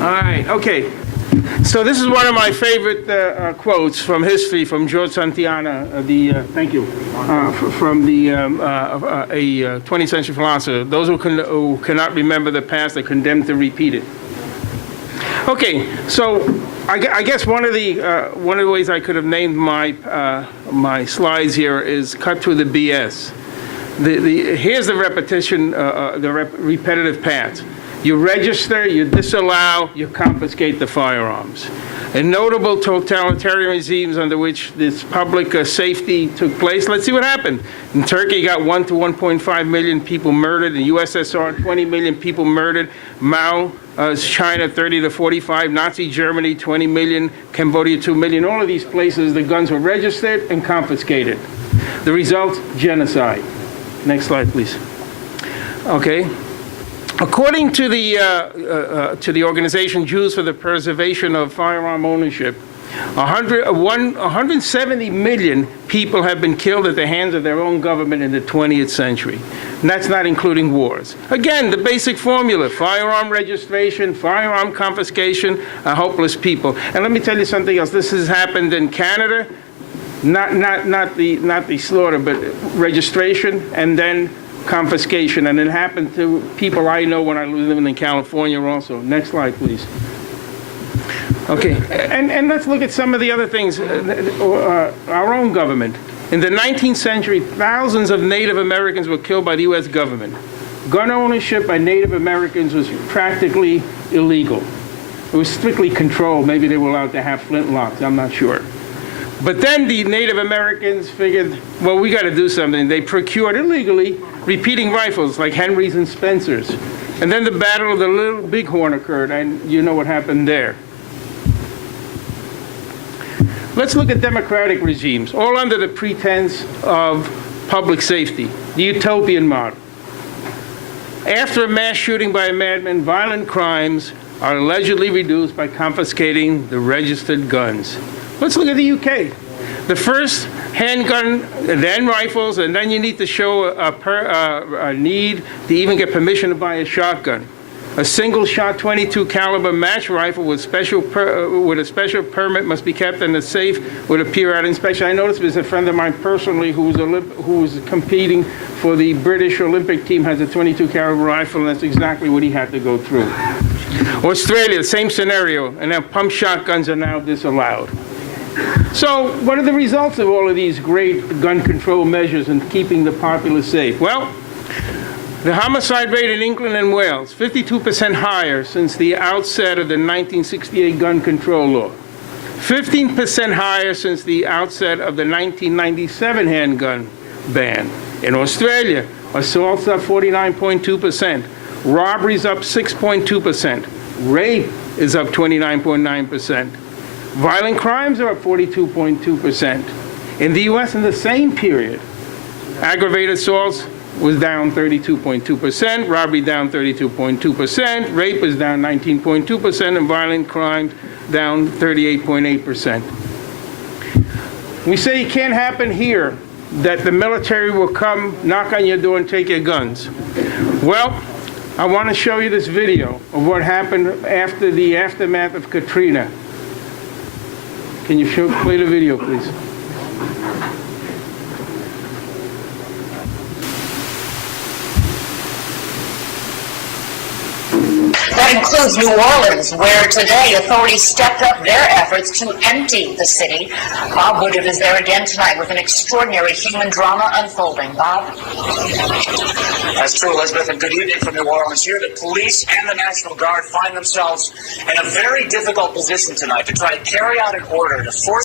All right, okay. So this is one of my favorite quotes from history from George Santayana, thank you, from the 20th century philosopher. Those who cannot remember the past are condemned to repeat it. Okay, so I guess one of the ways I could have named my slides here is cut through the BS. Here's the repetition, repetitive path. You register, you disallow, you confiscate the firearms. In notable totalitarian regimes under which this public safety took place, let's see what happened. In Turkey, got 1 to 1.5 million people murdered. In USSR, 20 million people murdered. Mao's China, 30 to 45. Nazi Germany, 20 million. Cambodia, 2 million. All of these places, the guns were registered and confiscated. The result, genocide. Next slide, please. Okay. According to the organization Jews for the Preservation of Firearm Ownership, 170 million people have been killed at the hands of their own government in the 20th century. And that's not including wars. Again, the basic formula: firearm registration, firearm confiscation, hopeless people. And let me tell you something else. This has happened in Canada, not the slaughter, but registration and then confiscation, and it happened to people I know when I was living in California also. Next slide, please. Okay, and let's look at some of the other things. Our own government. In the 19th century, thousands of Native Americans were killed by the U.S. government. Gun ownership by Native Americans was practically illegal. It was strictly controlled. Maybe they were allowed to have flintlocks, I'm not sure. But then the Native Americans figured, well, we got to do something. They procured illegally repeating rifles like Henry's and Spencer's. And then the Battle of the Little Bighorn occurred, and you know what happened there. Let's look at democratic regimes, all under the pretense of public safety, the utopian model. After a mass shooting by a madman, violent crimes are allegedly reduced by confiscating the registered guns. Let's look at the UK. The first handgun, then rifles, and then you need to show a need to even get permission to buy a shotgun. A single-shot 22 caliber match rifle with a special permit must be kept in a safe with a periodic inspection. I noticed there's a friend of mine personally who was competing for the British Olympic team, has a 22 caliber rifle, and that's exactly what he had to go through. Australia, same scenario, and now pump shotguns are now disallowed. So what are the results of all of these great gun control measures and keeping the populace safe? Well, the homicide rate in England and Wales, 52% higher since the outset of the 1968 gun control law. 15% higher since the outset of the 1997 handgun ban. In Australia, assaults up 49.2%, robberies up 6.2%, rape is up 29.9%. Violent crimes are up 42.2%. In the U.S. in the same period, aggravated assaults was down 32.2%, robbery down 32.2%, rape was down 19.2%, and violent crimes down 38.8%. We say it can't happen here, that the military will come, knock on your door, and take your guns. Well, I want to show you this video of what happened after the aftermath of Katrina. Can you play the video, please? That includes New Orleans, where today authorities stepped up their efforts to empty the city. Bob Woodard is there again tonight with an extraordinary human drama unfolding. Bob? That's true, Elizabeth, and good evening from New Orleans. Here, the police and the National Guard find themselves in a very difficult position tonight to try to carry out an order to force